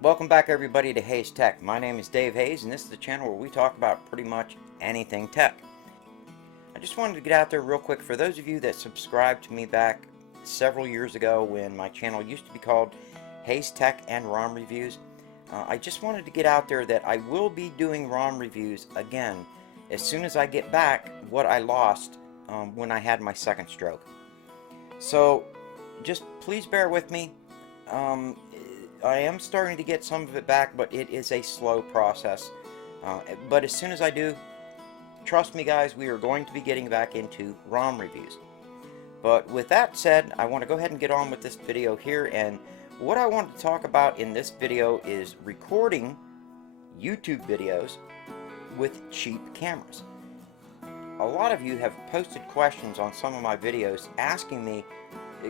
Welcome back everybody to Hayes Tech. My name is Dave Hayes and this is the channel where we talk about pretty much anything tech. I just wanted to get out there real quick for those of you that subscribed to me back several years ago when my channel used to be called Hayes Tech and ROM Reviews. I just wanted to get out there that I will be doing ROM reviews again as soon as I get back what I lost when I had my second stroke. So just please bear with me. I am starting to get some of it back, but it is a slow process. But as soon as I do, trust me guys, we are going to be getting back into ROM reviews. But with that said, I want to go ahead and get on with this video here, and what I want to talk about in this video is recording YouTube videos with cheap cameras. A lot of you have posted questions on some of my videos asking me,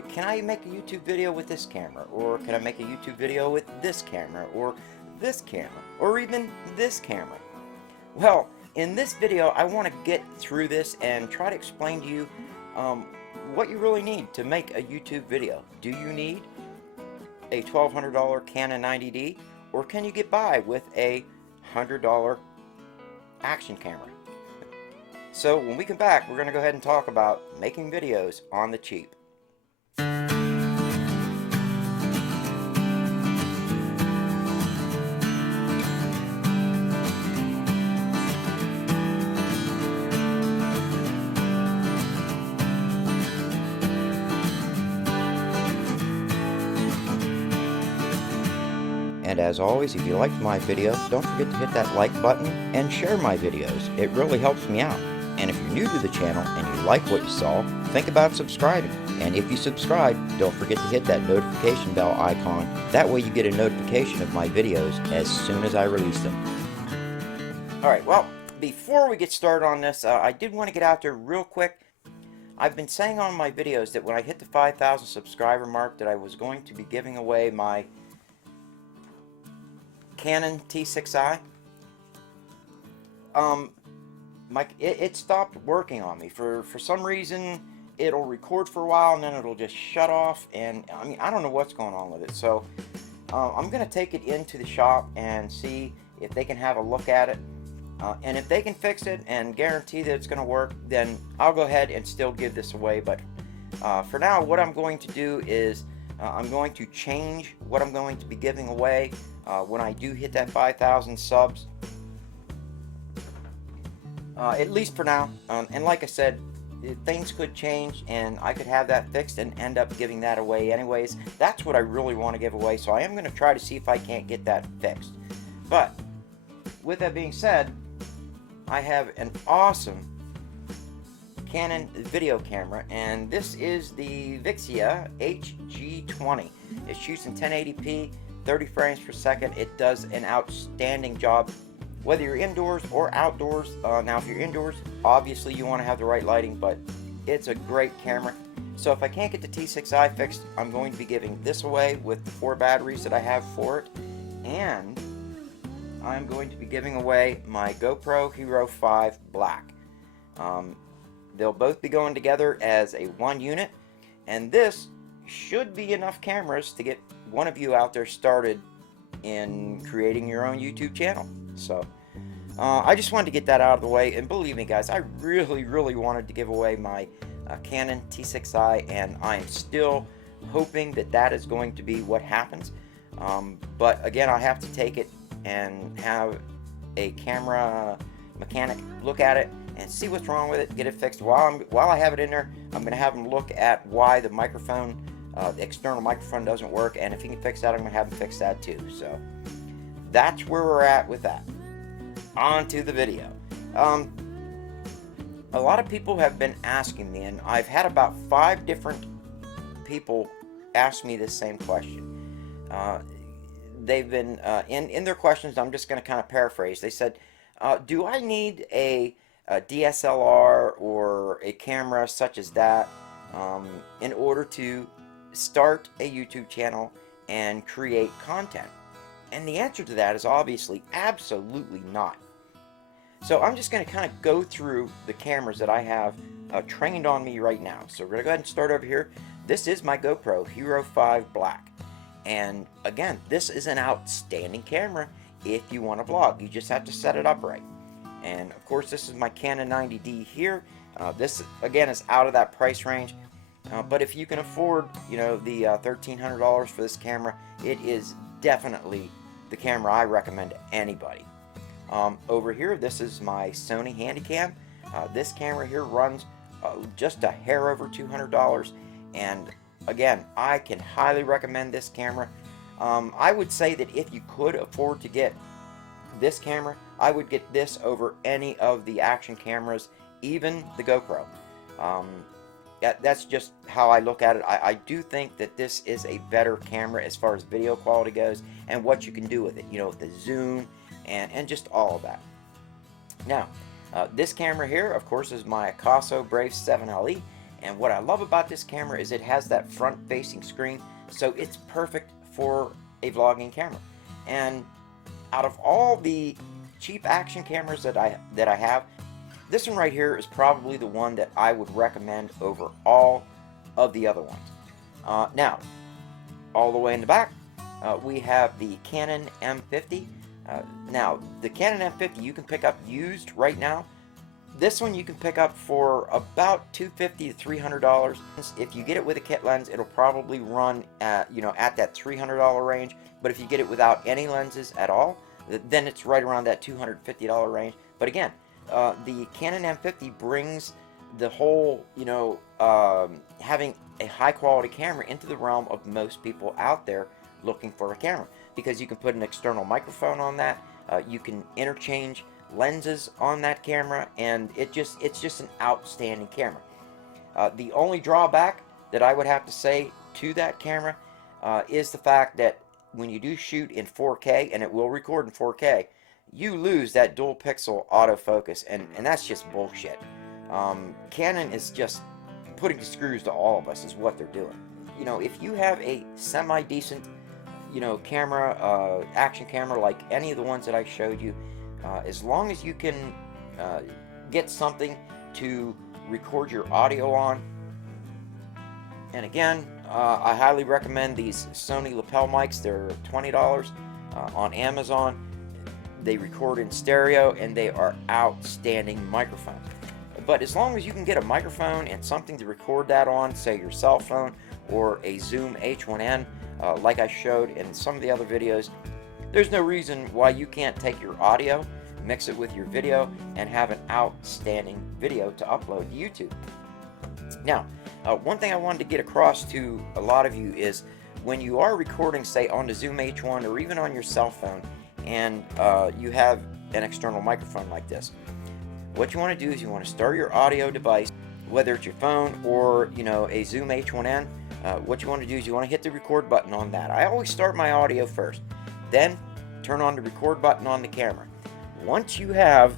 can I make a YouTube video with this camera, or can I make a YouTube video with this camera, or this camera, or even this camera? Well, in this video I want to get through this and try to explain to you what you really need to make a YouTube video. Do you need a $1,200 Canon 90D, or can you get by with a $100 action camera? So when we come back, we're going to go ahead and talk about making videos on the cheap. And as always, if you liked my video, don't forget to hit that like button and share my videos. It really helps me out. And if you're new to the channel and you like what you saw, think about subscribing. And if you subscribe, don't forget to hit that notification bell icon. That way you get a notification of my videos as soon as I release them. Alright, well, before we get started on this, I did want to get out there real quick. I've been saying on my videos that when I hit the 5,000 subscriber mark that I was going to be giving away my Canon T6i. It stopped working on me. For some reason, it'll record for a while and then it'll just shut off, and I mean, I don't know what's going on with it. So I'm gonna take it into the shop and see if they can have a look at it, and if they can fix it and guarantee that it's gonna work, then I'll go ahead and still give this away. But for now, what I'm going to do is I'm going to change what I'm going to be giving away when I do hit that 5,000 subs, at least for now. And like I said, things could change and I could have that fixed and end up giving that away anyways. That's what I really want to give away, so I am going to try to see if I can't get that fixed. But with that being said, I have an awesome Canon video camera, and this is the Vixia HG20. It shoots in 1080p, 30 frames per second. It does an outstanding job whether you're indoors or outdoors. Now if you're indoors, obviously you want to have the right lighting, but it's a great camera. So if I can't get the T6i fixed, I'm going to be giving this away with the 4 batteries that I have for it, and I'm going to be giving away my GoPro Hero 5 Black. They'll both be going together as a one unit, and this should be enough cameras to get one of you out there started in creating your own YouTube channel. So I just wanted to get that out of the way, and believe me guys, I really wanted to give away my Canon T6i, and I am still hoping that that is going to be what happens. But again, I have to take it and have a camera mechanic look at it and see what's wrong with it, get it fixed. While I have it in there, I'm going to have him look at why the microphone, the external microphone doesn't work, and if he can fix that, I'm going to have him fix that too. So that's where we're at with that. On to the video. A lot of people have been asking me, and I've had about 5 different people ask me this same question. They've been, in their questions, I'm just going to kind of paraphrase. They said, do I need a DSLR or a camera such as that in order to start a YouTube channel and create content? And the answer to that is obviously absolutely not. So I'm just going to kind of go through the cameras that I have trained on me right now. So we're going to go ahead and start over here. This is my GoPro Hero 5 Black. And again, this is an outstanding camera if you want to vlog. You just have to set it up right. And of course, this is my Canon 90D here. This again is out of that price range. But if you can afford, the $1,300 for this camera, it is definitely the camera I recommend to anybody. Over here, this is my Sony Handycam. This camera here runs just a hair over $200, and again, I can highly recommend this camera. I would say that if you could afford to get this camera, I would get this over any of the action cameras, even the GoPro. That's just how I look at it. I do think that this is a better camera as far as video quality goes and what you can do with it, with the zoom and just all of that. Now, this camera here, of course, is my Akaso V50 and what I love about this camera is it has that front-facing screen, so it's perfect for a vlogging camera. And out of all the cheap action cameras that I have, this one right here is probably the one that I would recommend over all of the other ones. Now, all the way in the back, we have the Canon M50. Now, the Canon M50 you can pick up used right now. This one you can pick up for about $250 to $300. If you get it with a kit lens, it'll probably run at, at that $300 range. But if you get it without any lenses at all, then it's right around that $250 range. But again, the Canon M50 brings the whole, having a high quality camera into the realm of most people out there looking for a camera, because you can put an external microphone on that, you can interchange lenses on that camera, and it's just an outstanding camera. The only drawback that I would have to say to that camera is the fact that when you do shoot in 4K, and it will record in 4K, you lose that dual pixel autofocus, and that's just bullshit. Canon is just putting the screws to all of us is what they're doing. If you have a semi-decent, camera, action camera like any of the ones that I showed you, as long as you can get something to record your audio on, and again, I highly recommend these Sony lapel mics. They're $20 on Amazon. They record in stereo, and they are outstanding microphones. But as long as you can get a microphone and something to record that on, say your cell phone or a Zoom H1N, like I showed in some of the other videos, there's no reason why you can't take your audio, mix it with your video, and have an outstanding video to upload to YouTube. Now, one thing I wanted to get across to a lot of you is when you are recording, say, on the Zoom H1 or even on your cell phone, and you have an external microphone like this, what you want to do is you want to start your audio device, whether it's your phone or a Zoom H1N. What you want to do is you want to hit the record button on that. I always start my audio first, then turn on the record button on the camera. Once you have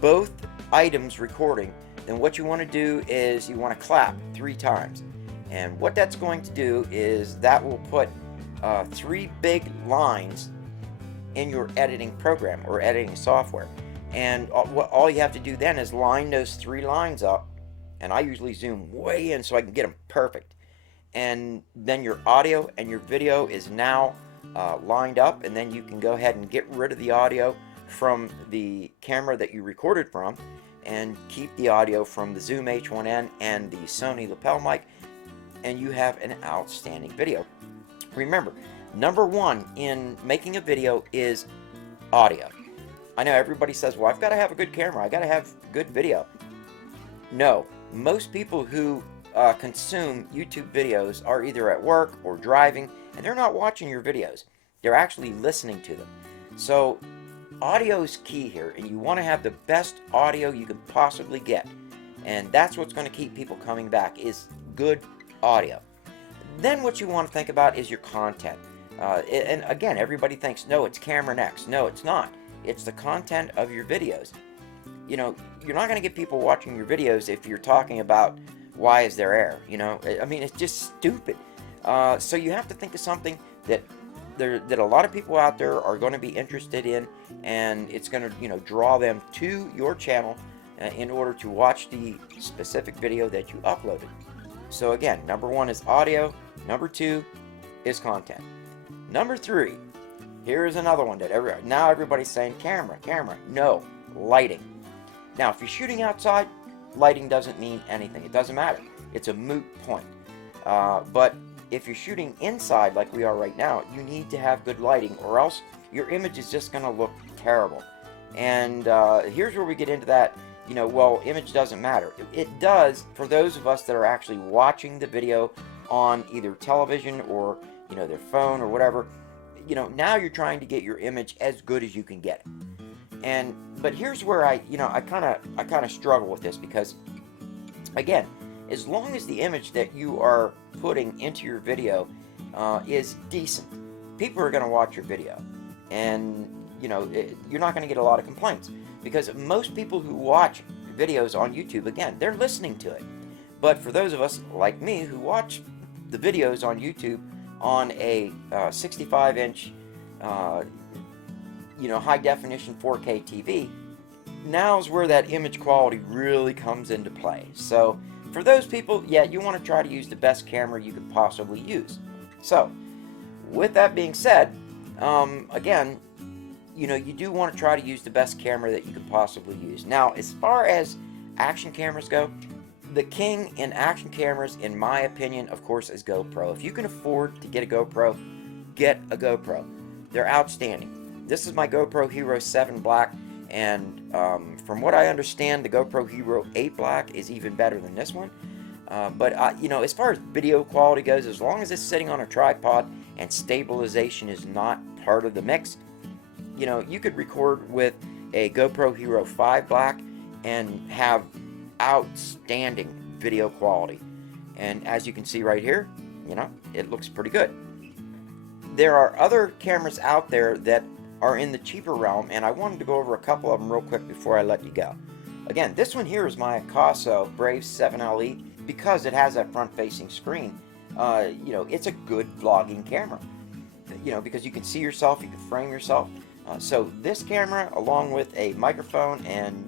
both items recording, then what you want to do is you want to clap 3 times. And what that's going to do is that will put 3 big lines in your editing program or editing software. And all you have to do then is line those 3 lines up, and I usually zoom way in so I can get them perfect. And then your audio and your video is now lined up, and then you can go ahead and get rid of the audio from the camera that you recorded from and keep the audio from the Zoom H1N and the Sony lapel mic, and you have an outstanding video. Remember, number 1 in making a video is audio. I know everybody says, well, I've got to have a good camera, I got to have good video. No, most people who consume YouTube videos are either at work or driving, and they're not watching your videos. They're actually listening to them. So audio is key here, and you want to have the best audio you can possibly get, and that's what's going to keep people coming back, is good audio. Then what you want to think about is your content. And again, everybody thinks, no, it's camera next. No, it's not. It's the content of your videos. You're not going to get people watching your videos if you're talking about why is there air. I mean, it's just stupid. So you have to think of something that a lot of people out there are going to be interested in, and it's going to draw them to your channel in order to watch the specific video that you uploaded. So again, number 1 is audio. Number 2 is content. Number 3, here is another one that now everybody's saying camera, camera. No, lighting. Now, if you're shooting outside, lighting doesn't mean anything. It doesn't matter. It's a moot point. But if you're shooting inside like we are right now, you need to have good lighting, or else your image is just going to look terrible. And here's where we get into that, well, image doesn't matter. It does for those of us that are actually watching the video on either television or, their phone or whatever. Now you're trying to get your image as good as you can get it. But here's where I kind of struggle with this, because, again, as long as the image that you are putting into your video is decent, people are going to watch your video, and you're not going to get a lot of complaints, because most people who watch videos on YouTube, again, they're listening to it. But for those of us like me who watch the videos on YouTube on a 65-inch high definition 4K TV, now's where that image quality really comes into play. So for those people, yeah, you want to try to use the best camera you could possibly use. So with that being said, again, you do want to try to use the best camera that you could possibly use. Now, as far as action cameras go, the king in action cameras, in my opinion, of course, is GoPro. If you can afford to get a GoPro, get a GoPro. They're outstanding. This is my GoPro Hero 7 Black, and from what I understand, the GoPro Hero 8 Black is even better than this one. But as far as video quality goes, as long as it's sitting on a tripod and stabilization is not part of the mix, you could record with a GoPro Hero 5 Black and have outstanding video quality. And as you can see right here, it looks pretty good. There are other cameras out there that are in the cheaper realm, and I wanted to go over a couple of them real quick before I let you go. Again, this one here is my Akaso Brave 7LE, because it has that front-facing screen. It's a good vlogging camera. Because you can see yourself, you can frame yourself. So this camera, along with a microphone and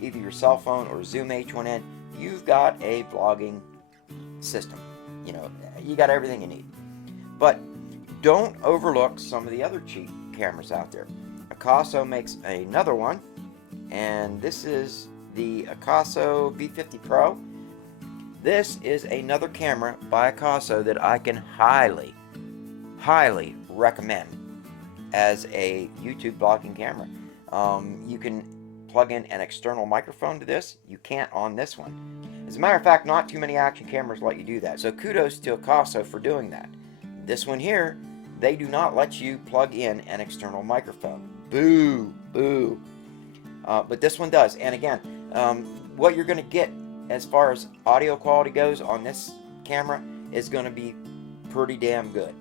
either your cell phone or Zoom H1n, you've got a vlogging system. You got everything you need. But don't overlook some of the other cheap cameras out there. Akaso makes another one, and this is the Akaso V50 Pro. This is another camera by Akaso that I can highly recommend as a YouTube vlogging camera. You can plug in an external microphone to this. You can't on this one. As a matter of fact, not too many action cameras let you do that. So kudos to Akaso for doing that. This one here, they do not let you plug in an external microphone. Boo, boo. But this one does. And again, what you're going to get as far as audio quality goes on this camera is going to be pretty damn good.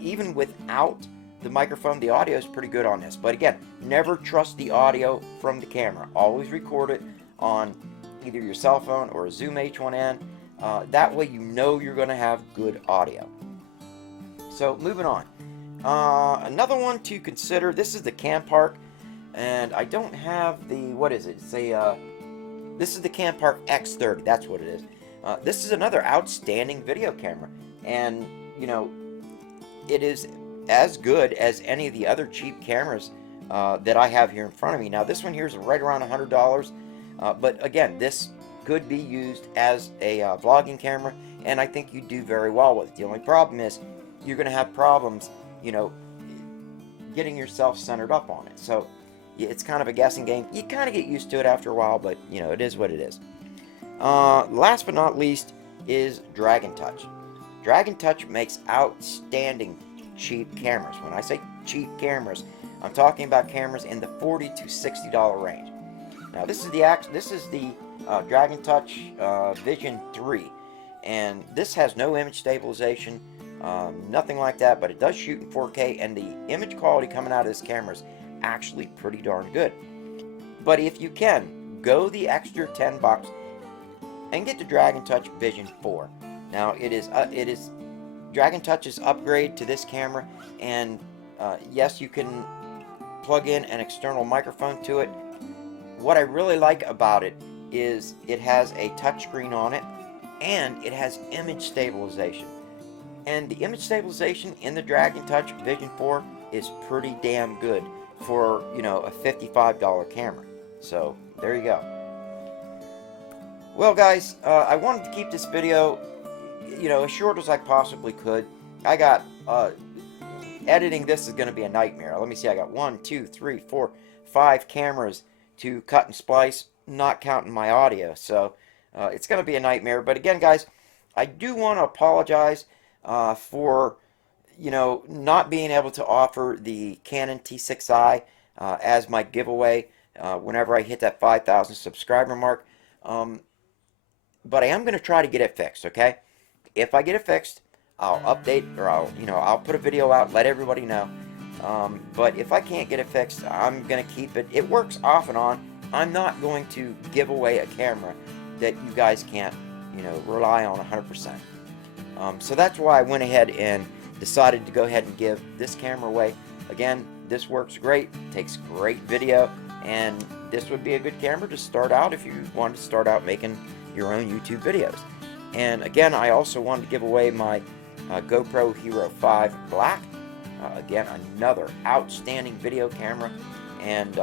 Even without the microphone, the audio is pretty good on this. But again, never trust the audio from the camera. Always record it on either your cell phone or a Zoom H1n. That way you're going to have good audio. So moving on. Another one to consider, this is the Park, and I don't have the, what is it? It's a, this is the Park X30, that's what it is. This is another outstanding video camera, and it is as good as any of the other cheap cameras that I have here in front of me. Now this one here is right around $100, but again, this could be used as a vlogging camera, and I think you do very well with it. The only problem is you're going to have problems, getting yourself centered up on it. So it's kind of a guessing game. You kind of get used to it after a while, but it is what it is. Last but not least is Dragon Touch. Dragon Touch makes outstanding cheap cameras. When I say cheap cameras, I'm talking about cameras in the $40 to $60 range. Now this is the Dragon Touch Vision 3, and this has no image stabilization, nothing like that, but it does shoot in 4K, and the image quality coming out of this camera is actually pretty darn good. But if you can, go the extra $10 and get the Dragon Touch Vision 4. Now it is Dragon Touch's upgrade to this camera, and yes, you can plug in an external microphone to it. What I really like about it is it has a touchscreen on it, and it has image stabilization. And the image stabilization in the Dragon Touch Vision 4 is pretty damn good for, you know, a $55 camera. So there you go. Well guys, I wanted to keep this video, you know, as short as I possibly could. I got, editing this is going to be a nightmare. Let me see, I got 1, 2, 3, 4, 5 cameras to cut and splice, not counting my audio. So it's going to be a nightmare. But again guys, I do want to apologize for, you know, not being able to offer the Canon T6i as my giveaway whenever I hit that 5,000 subscriber mark. But I am going to try to get it fixed, okay? If I get it fixed, I'll update, or I'll put a video out, let everybody know. But if I can't get it fixed, I'm going to keep it. It works off and on. I'm not going to give away a camera that you guys can't, you know, rely on 100%. So that's why I went ahead and decided to go ahead and give this camera away. Again, this works great, takes great video, and this would be a good camera to start out if you wanted to start out making your own YouTube videos. And again, I also wanted to give away my GoPro Hero 5 Black. Again, another outstanding video camera, and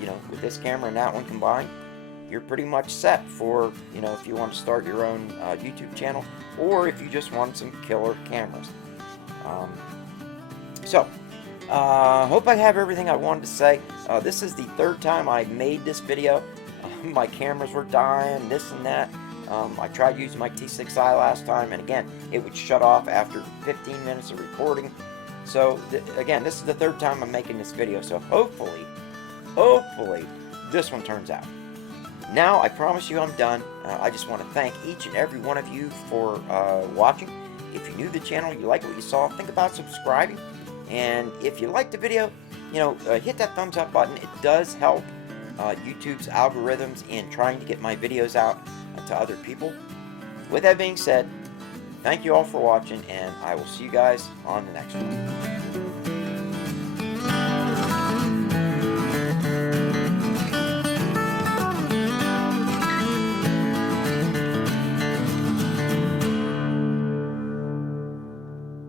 you know, with this camera and that one combined, you're pretty much set for, you know, if you want to start your own YouTube channel, or if you just want some killer cameras. Hope I have everything I wanted to say. This is the third time I made this video. My cameras were dying, this and that. I tried using my T6i last time, and again, it would shut off after 15 minutes of recording. So, again, this is the third time I'm making this video, so hopefully, this one turns out. Now, I promise you I'm done. I just want to thank each and every one of you for watching. If you're new to the channel, you like what you saw, think about subscribing. And if you liked the video, you know, hit that thumbs up button. It does help YouTube's algorithms in trying to get my videos out to other people. With that being said, thank you all for watching, and I will see you guys on the next one.